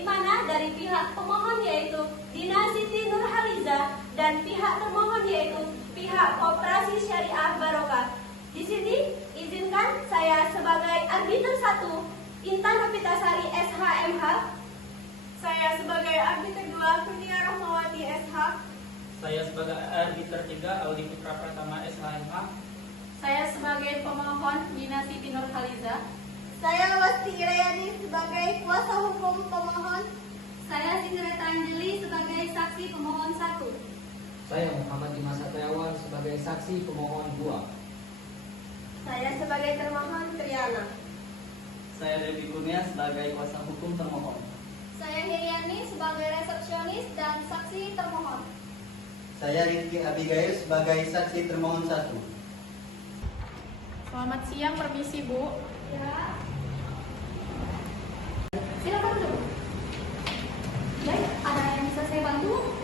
di mana dari pihak pemohon yaitu Dina Siti Nurhaliza dan pihak termohon yaitu pihak Koperasi Syariah Barokah. Di sini izinkan saya sebagai arbiter 1 Intan Novitasari SHMH. Saya sebagai arbiter 2 Kurnia Rahmawati SH. Saya sebagai arbiter 3 Audi Putra Pratama SHMH. Saya sebagai pemohon Dina Siti Nurhaliza. Saya Wasti Irayani sebagai kuasa hukum pemohon. Saya Singreta Anjeli sebagai saksi pemohon 1. Saya Muhammad Dimas Satriawan sebagai saksi pemohon 2. Saya sebagai termohon Triana. Saya Devi Kurnia sebagai kuasa hukum termohon. Saya Hiriani sebagai resepsionis dan saksi termohon. Saya Rizky Abigail sebagai saksi termohon 1. Selamat siang, permisi Bu. Ya. Silakan dulu. Baik, ada yang bisa saya bantu?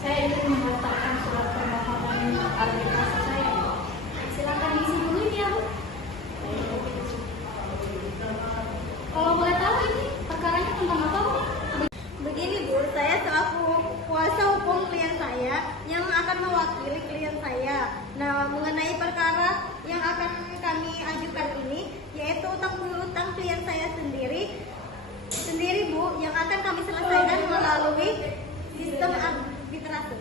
Saya ingin membatalkan surat permohonan arbitrase saya. Silakan diisi dulu ini ya, Bu. Kalau boleh tahu ini perkaranya tentang apa, Bu? Begini Bu, saya selaku kuasa hukum klien saya yang akan mewakili klien saya. Nah, mengenai perkara yang akan kami ajukan ini, yaitu utang piutang klien saya sendiri Bu, yang akan kami selesaikan melalui sistem arbitrase.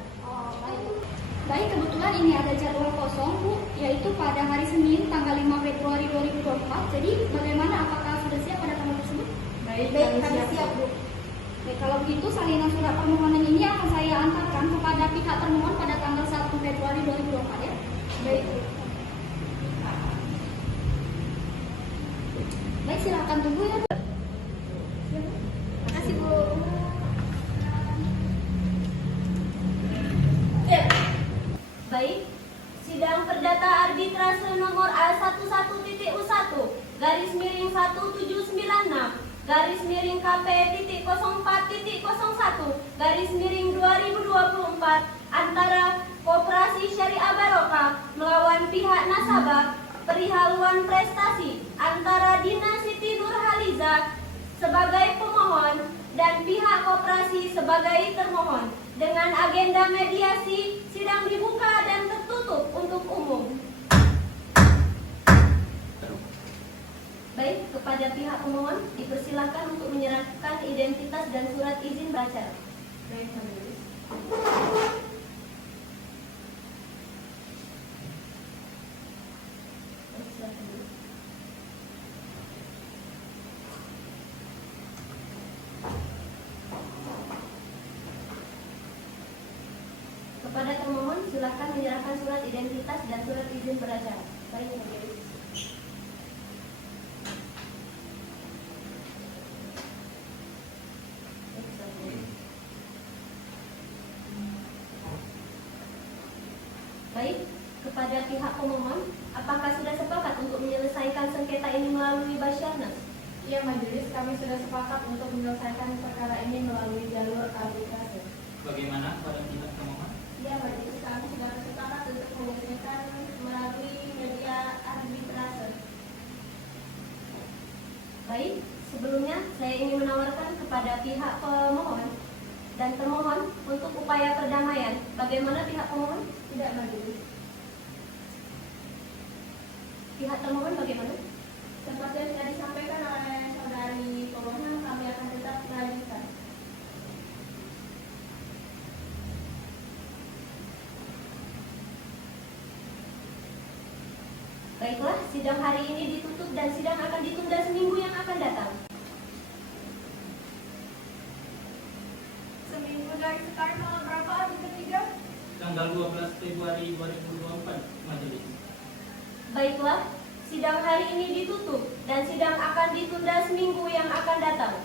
Baik, kebetulan ini ada jadwal kosong, Bu, yaitu pada hari Senin tanggal 5 Februari 2024. Jadi, bagaimana, apakah sudah siap pada tanggal tersebut? Baik, Kami siap Bu. Baik, kalau begitu salinan surat permohonan ini akan saya antarkan kepada pihak termohon pada tanggal 1 Februari 2024 ya. Baik Bu. Baik, silakan tunggu ya, Bu. Terima kasih Bu. Baik, sidang perdata arbitrase nomor A11.U1 garis miring 1796 garis miring KP.04.01 garis miring 2024 antara Koperasi Syariah Barokah melawan pihak nasabah perihal wan prestasi antara Dina Siti Nurhaliza sebagai pemohon dan pihak koperasi sebagai termohon. Dengan agenda mediasi, sidang dibuka dan tertutup untuk umum. Baik, kepada pihak pemohon dipersilakan untuk menyerahkan identitas dan surat izin beracara. Baik, majelis. Silakan dulu. Kepada termohon silakan menyerahkan surat identitas dan surat izin beracara. Baik, majelis. Baik, kepada pihak pemohon, apakah sudah sepakat untuk menyelesaikan sengketa ini melalui Basarnas? Iya, majelis, kami sudah sepakat untuk menyelesaikan perkara ini melalui jalur arbitrase. Bagaimana pada pihak termohon? Ya, majelis kami sudah sepakat untuk menyelesaikan melalui media arbitrase. Baik, sebelumnya saya ingin menawarkan kepada pihak pemohon dan termohon untuk upaya perdamaian. Bagaimana pihak pemohon? Tidak, majelis. Pihak termohon bagaimana? Seperti yang sudah disampaikan oleh saudari pemohon, kami akan tetap melanjutkan. Baiklah, sidang hari ini ditutup dan sidang akan ditunda seminggu yang akan datang. Seminggu dari sekarang tanggal berapa arbiter 3? Tanggal 12 Februari 2024, majelis. Baiklah, sidang hari ini ditutup dan sidang akan ditunda seminggu yang akan datang.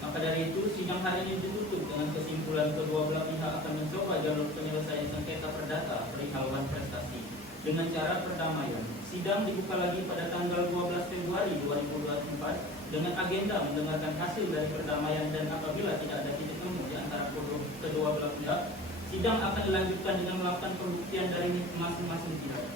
Maka dari itu, sidang hari ini ditutup dengan kesimpulan kedua belah pihak akan mencoba jalur penyelesaian sengketa perdata perihal wan prestasi dengan cara perdamaian. Sidang dibuka lagi pada tanggal 12 Februari 2024 dengan agenda mendengarkan hasil dari perdamaian, dan apabila tidak ada titik temu di antara kedua belah pihak, sidang akan dilanjutkan dengan melakukan pembuktian dari masing-masing pihak.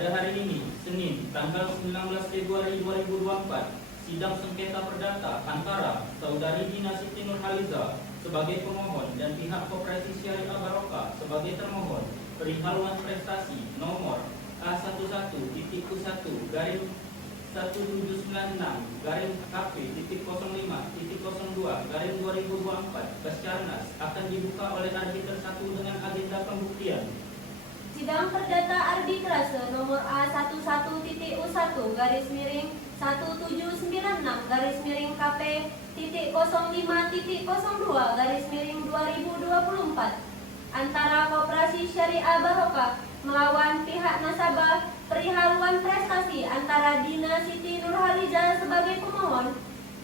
pada hari ini, Senin, tanggal 19 Februari 2024, sidang sengketa perdata antara Saudari Dina Siti Nurhaliza sebagai pemohon dan pihak Koperasi Syariah Barokah sebagai termohon perihal wan prestasi nomor A11-1796-KP.05.02-2024 Bascarnas akan dibuka oleh arbiter 1 dengan agenda pembuktian. Sidang perdata arbitrase nomor A11-1796-KP.05.02-2024 antara Koperasi Syariah Barokah melawan pihak nasabah perihal wan prestasi antara Dina Siti Nurhaliza sebagai pemohon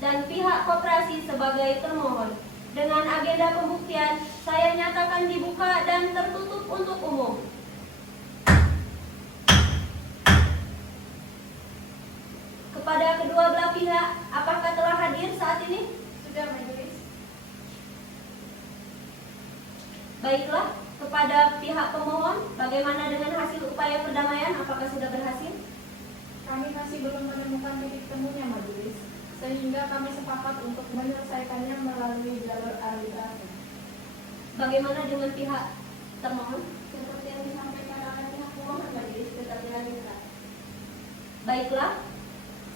dan pihak koperasi sebagai termohon. Dengan agenda pembuktian, saya nyatakan dibuka dan tertutup untuk umum. Kepada kedua belah pihak, apakah telah hadir saat ini? Sudah, Majelis. Baiklah, kepada pihak pemohon, bagaimana dengan hasil upaya perdamaian? Apakah sudah berhasil? Kami masih belum menemukan titik temunya, Majelis, sehingga kami sepakat untuk menyelesaikannya melalui jalur arbitrase. Bagaimana dengan pihak termohon? Seperti yang disampaikan oleh pihak pemohon, Majelis tetap dilanjutkan. Baiklah,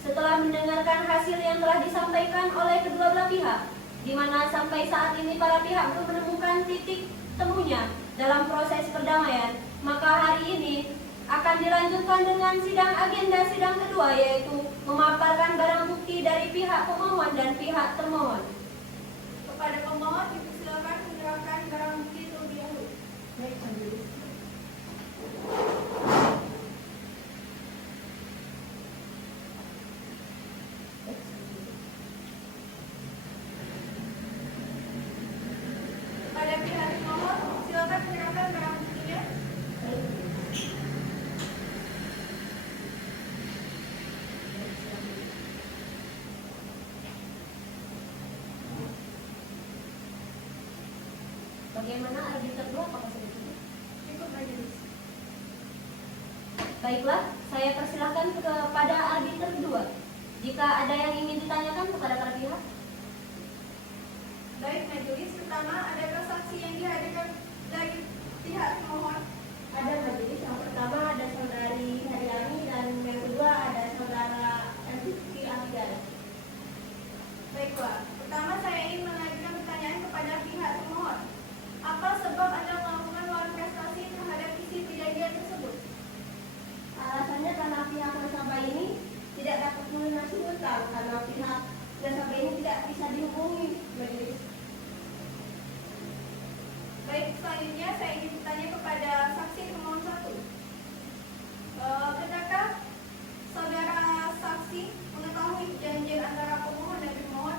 setelah mendengarkan hasil yang telah disampaikan oleh kedua belah pihak, di mana sampai saat ini para pihak belum menemukan titik temunya dalam proses perdamaian, maka hari ini akan dilanjutkan dengan agenda sidang kedua, yaitu memaparkan barang bukti dari pihak pemohon dan pihak termohon. Kepada pemohon, dipersilakan menyerahkan barang bukti terlebih dahulu. Baik, Majelis. Kepada pihak pemohon, silakan menyerahkan barang buktinya. Bagaimana arbiter kedua? Apakah sudah cukup? Cukup, Majelis. Baiklah, saya persilahkan kepada arbiter kedua. Jika ada yang ingin ditanyakan kepada para pihak. Baik, Majelis. Pertama, adakah saksi yang dihadirkan dari pihak pemohon? Ada, Majelis. Yang pertama ada saudari Haryani dan yang kedua ada saudara Rizky Abigail. Baiklah. Pertama, saya ingin mengajukan pertanyaan kepada pihak pemohon. Apa sebab Anda melakukan wan prestasi terhadap isi perjanjian tersebut? Alasannya karena pihak nasabah ini tidak dapat melunasi hutang karena pihak nasabah ini tidak bisa dihubungi, Majelis. Baik, selanjutnya saya ingin bertanya kepada saksi pemohon 1. Benarkah saudara saksi mengetahui perjanjian antara pemohon dan pemohon?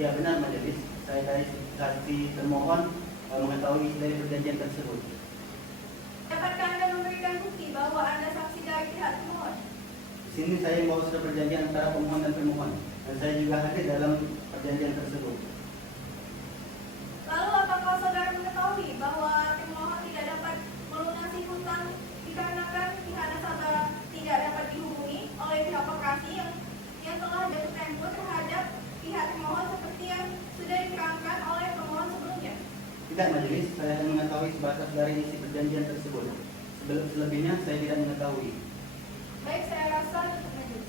Ya benar Majelis, saya dari saksi termohon mengetahui isi dari perjanjian tersebut. Dapatkah Anda memberikan bukti bahwa Anda saksi dari pihak pemohon? Di sini saya membawa surat perjanjian antara pemohon dan pemohon, dan saya juga hadir dalam perjanjian tersebut. Lalu apakah saudara mengetahui bahwa pemohon tidak dapat melunasi hutang dikarenakan pihak nasabah tidak dapat dihubungi oleh pihak koperasi yang telah jatuh tempo terhadap pihak pemohon seperti yang sudah diterangkan oleh pemohon sebelumnya? Tidak Majelis, saya hanya mengetahui sebatas dari isi perjanjian tersebut. Selebihnya saya tidak mengetahui. Baik, saya rasa cukup, Majelis.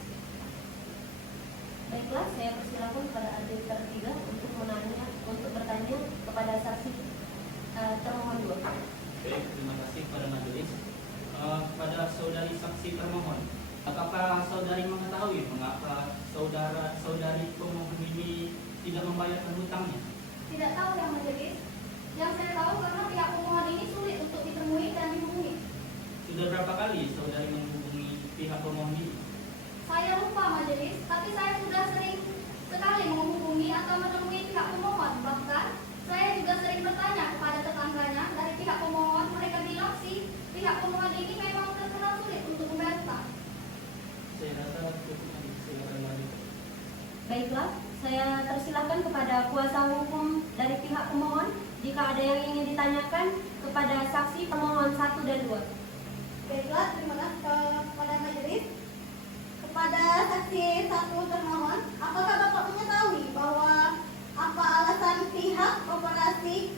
Baiklah, saya persilakan kepada arbiter 3 untuk bertanya kepada saksi termohon 2. Baik, terima kasih kepada majelis. Kepada saudari saksi termohon, apakah saudari mengetahui mengapa saudari pemohon ini tidak membayarkan hutangnya? Tidak tahu, yang Majelis. Yang saya tahu karena pihak pemohon ini sulit untuk ditemui dan dihubungi. Sudah berapa kali saudari menghubungi pihak pemohon ini? Saya lupa, Majelis, tapi saya sudah sering sekali menghubungi atau menemui pihak pemohon. Bahkan saya juga sering bertanya kepada tetangganya dari pihak pemohon. Mereka bilang sih pihak pemohon ini memang terkenal sulit untuk membayar hutang. Saya rasa cukup, silakan lanjut. Baiklah, saya persilakan kepada kuasa hukum dari pihak pemohon jika ada yang ingin ditanyakan kepada saksi pemohon 1 dan 2. Baiklah, terima kasih kepada majelis. Kepada saksi satu termohon, apakah Bapak mengetahui bahwa apa alasan pihak koperasi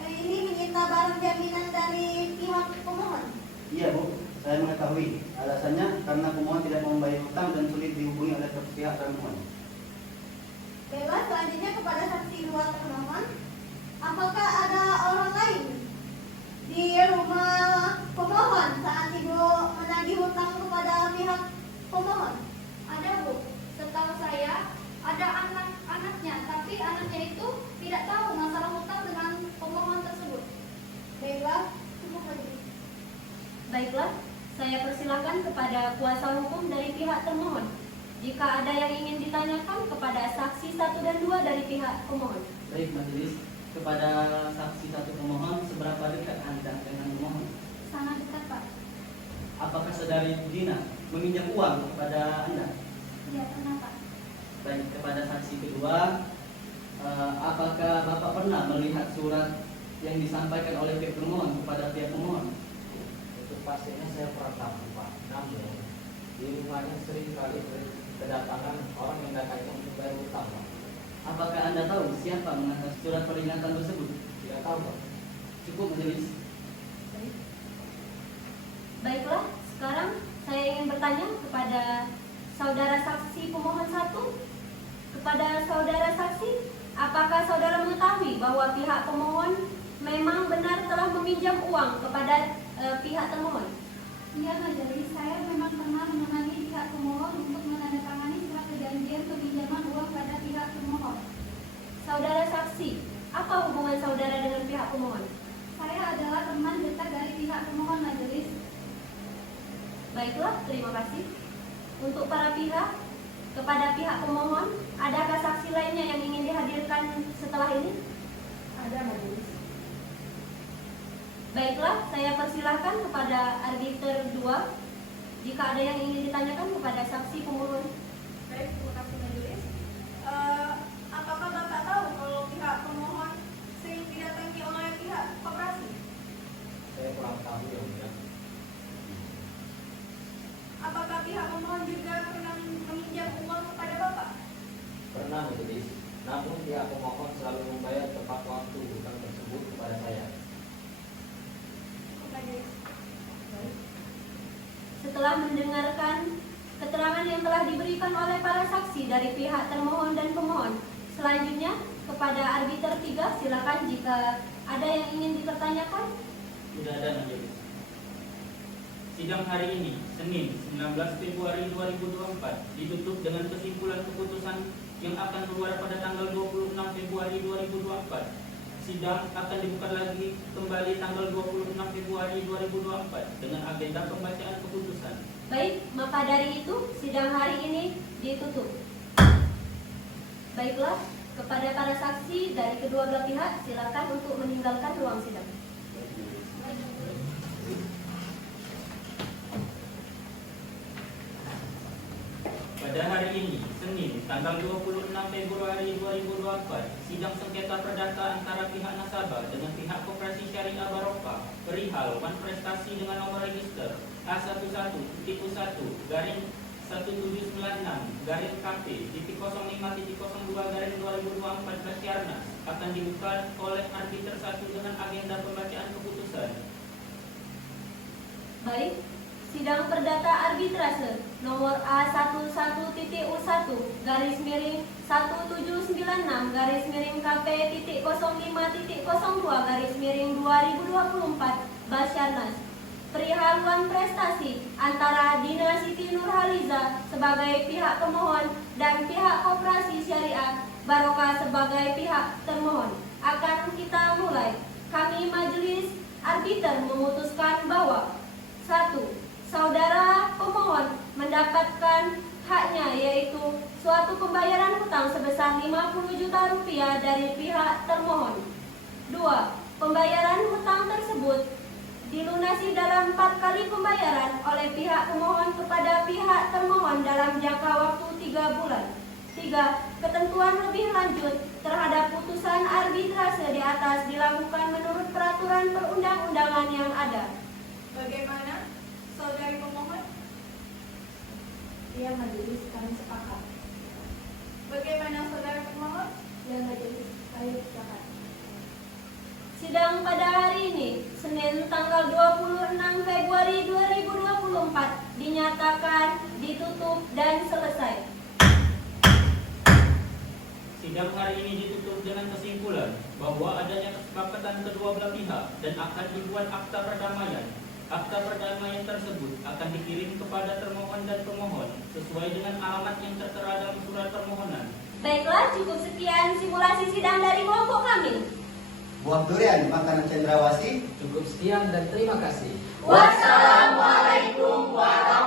ini menyita barang jaminan dari pihak pemohon? Iya Bu, saya mengetahui. Alasannya karena pemohon tidak mau membayar hutang dan sulit dihubungi oleh pihak termohon. Baiklah, selanjutnya kepada saksi dua termohon, apakah ada orang lain di rumah pemohon saat ibu menagih hutang kepada pihak pemohon? Ada Bu, setahu saya ada anak-anaknya, tapi anaknya itu tidak tahu masalah hutang dengan pemohon tersebut. Baiklah, cukup lagi. Baiklah, saya persilakan kepada kuasa hukum dari pihak termohon. Jika ada yang ingin ditanyakan kepada saksi 1 dan 2 dari pihak pemohon. Baik majelis, kepada saksi satu pemohon, seberapa dekat Anda dengan pemohon? Sangat dekat Pak. Apakah saudari Dina meminjam uang kepada Anda? Iya pernah Pak. Baik, kepada saksi kedua, apakah Bapak pernah melihat surat yang disampaikan oleh pihak pemohon kepada pihak pemohon? Itu pastinya saya pernah tahu Pak. Namun di rumahnya sering kali kedatangan orang yang datang untuk bayar hutang Pak. Apakah Anda tahu siapa mengantar surat peringatan tersebut? Tidak tahu Pak. Cukup majelis. Baiklah, sekarang saya ingin bertanya kepada saudara saksi pemohon 1. Kepada saudara saksi, apakah saudara mengetahui bahwa pihak pemohon memang benar telah meminjam uang kepada pihak termohon? Iya majelis, saya memang pernah menemani pihak pemohon untuk menandatangani surat perjanjian peminjaman uang pada pihak pemohon. Saudara saksi, apa hubungan saudara dengan pihak pemohon? Saya adalah teman dekat dari pihak pemohon majelis. Baiklah, terima kasih. Untuk para pihak, kepada pihak pemohon, adakah saksi lainnya yang ingin dihadirkan setelah ini? Ada majelis. Baiklah, saya persilahkan kepada arbiter 2 jika ada yang ingin ditanyakan kepada saksi pemohon. Baik, terima kasih majelis. Apakah Bapak tahu kalau pihak pemohon sering didatangi oleh pihak koperasi? Saya kurang tahu ya Bunda. Apakah pihak pemohon juga pernah meminjam uang kepada Bapak? Pernah majelis. Namun pihak pemohon selalu membayar tepat waktu hutang tersebut kepada saya. Majelis. Setelah mendengarkan keterangan yang telah diberikan oleh para saksi dari pihak termohon dan pemohon, selanjutnya kepada arbiter 3, silakan jika ada yang ingin dipertanyakan. Tidak ada majelis. Sidang hari ini, Senin 19 Februari 2024, ditutup dengan kesimpulan keputusan yang akan keluar pada tanggal 26 Februari 2024. Sidang akan dibuka lagi kembali tanggal 26 Februari 2024 dengan agenda pembacaan keputusan. Baik, maka dari itu sidang hari ini ditutup. Baiklah, kepada para saksi dari kedua belah pihak, silakan untuk meninggalkan ruang sidang. Pada hari ini, Senin, tanggal 26 Februari 2024, sidang sengketa perdata antara pihak nasabah dengan pihak Koperasi Syariah Barokah perihal wan prestasi dengan nomor register A11-1796-KP-05.02-2024 Basarnas akan dibuka oleh arbiter 1 dengan agenda pembacaan keputusan. Baik, sidang perdata arbitrase nomor A11-TT01-garis-KP.05.02-2024 Basarnas perihal wan prestasi antara Dina Siti Nurhaliza sebagai pihak pemohon dan pihak Koperasi Syariah Barokah sebagai pihak termohon akan kita mulai. Kami majelis arbiter memutuskan bahwa 1. Saudara pemohon mendapatkan haknya, yaitu suatu pembayaran hutang sebesar 50 juta rupiah dari pihak termohon. 2. Pembayaran hutang tersebut dilunasi dalam 4 kali pembayaran oleh pihak pemohon kepada pihak termohon dalam jangka waktu 3 bulan. 3. Ketentuan lebih lanjut terhadap putusan arbitrase di atas dilakukan menurut peraturan perundang-undangan yang ada. Bagaimana? Saudari pemohon, Ya majelis, kami sepakat. bagaimana saudara pemohon? Ya majelis, kami sepakat. Sidang pada hari ini, Senin tanggal 26 Februari 2024, dinyatakan ditutup dan selesai. Sidang hari ini ditutup dengan kesimpulan bahwa adanya kesepakatan kedua belah pihak dan akan dibuat akta perdamaian. Akta perdamaian tersebut akan dikirim kepada termohon dan pemohon sesuai dengan alamat yang tertera dalam surat permohonan. Baiklah, cukup sekian simulasi sidang dari kelompok kami. Buah durian, makanan cendrawasih. Cukup sekian dan terima kasih. Wassalamualaikum warahmatullahi